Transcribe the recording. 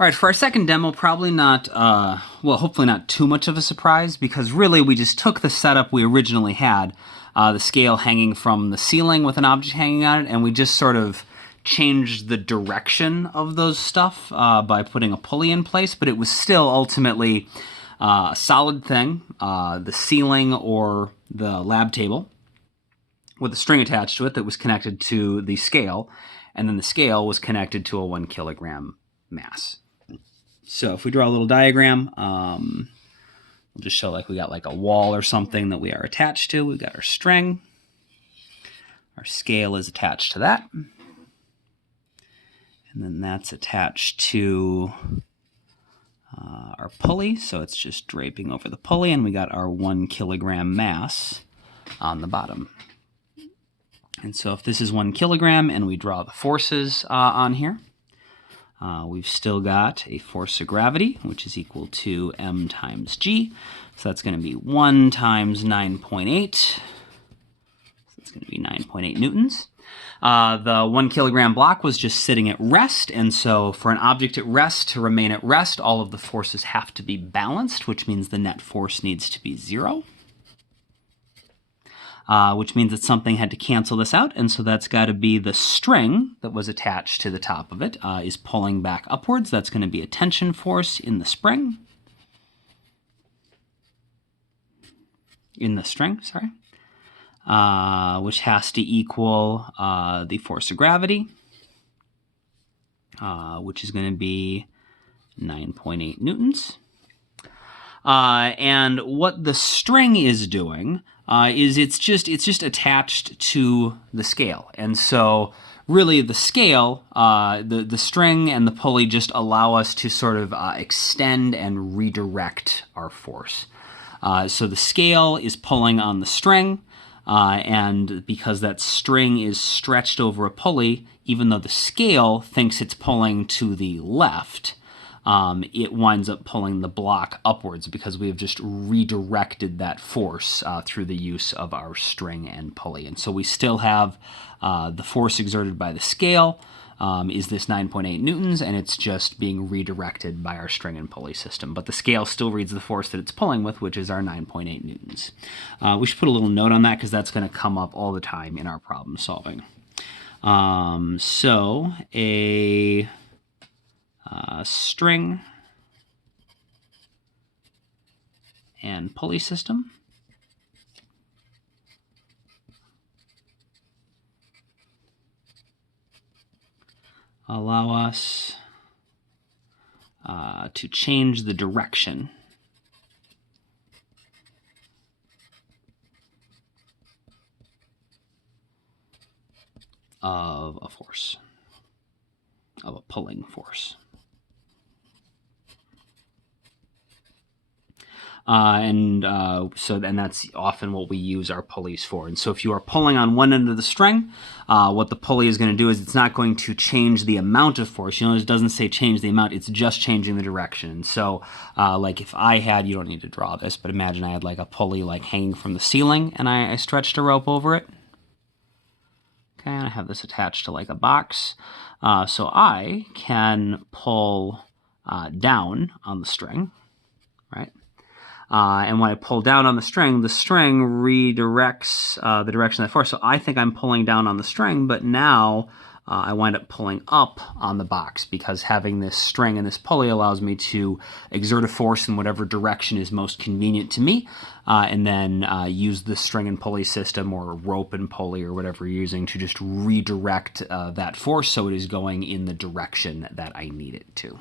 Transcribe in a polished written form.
All right, for our second demo, probably not, well, hopefully not too much of a surprise, because really we just took the setup we originally had, the scale hanging from the ceiling with an object hanging on it, and we just sort of changed the direction of those stuff by putting a pulley in place, but it was still ultimately a solid thing, the ceiling or the lab table, with a string attached to it that was connected to the scale, and then the scale was connected to a 1 kilogram mass. So if we draw a little diagram, we'll just show like we got like a wall or something that we are attached to. We've got our string. Our scale is attached to that. And then that's attached to our pulley. So it's just draping over the pulley, and we got our 1 kilogram mass on the bottom. And so if this is 1 kilogram and we draw the forces on here, we've still got a force of gravity, which is equal to m times g. So that's going to be 1 times 9.8. So that's going to be 9.8 newtons. The 1 kilogram block was just sitting at rest, and so for an object at rest to remain at rest, all of the forces have to be balanced, which means the net force needs to be 0. Which means that something had to cancel this out, and so that's got to be the string that was attached to the top of it is pulling back upwards. That's going to be a tension force in the string, which has to equal the force of gravity, which is going to be 9.8 newtons. And what the string is doing is it's just attached to the scale, and so really the scale, the string and the pulley just allow us to sort of extend and redirect our force. So the scale is pulling on the string, and because that string is stretched over a pulley, even though the scale thinks it's pulling to the left, it winds up pulling the block upwards because we have just redirected that force through the use of our string and pulley. And so we still have the force exerted by the scale is this 9.8 newtons, and it's just being redirected by our string and pulley system. But the scale still reads the force that it's pulling with, which is our 9.8 newtons. We should put a little note on that because that's going to come up all the time in our problem solving. So a string and pulley system allow us to change the direction of a force, of a pulling force. And that's often what we use our pulleys for. And so if you are pulling on one end of the string, what the pulley is going to do is it's not going to change the amount of force. You know, it doesn't say change the amount, it's just changing the direction. So like if I had, you don't need to draw this, but imagine I had like a pulley like hanging from the ceiling and I stretched a rope over it. Okay, and I have this attached to like a box. So I can pull down on the string, right? And when I pull down on the string redirects the direction of that force. So I think I'm pulling down on the string, but now I wind up pulling up on the box because having this string and this pulley allows me to exert a force in whatever direction is most convenient to me, and then use the string and pulley system or rope and pulley or whatever you're using to just redirect that force so it is going in the direction that I need it to.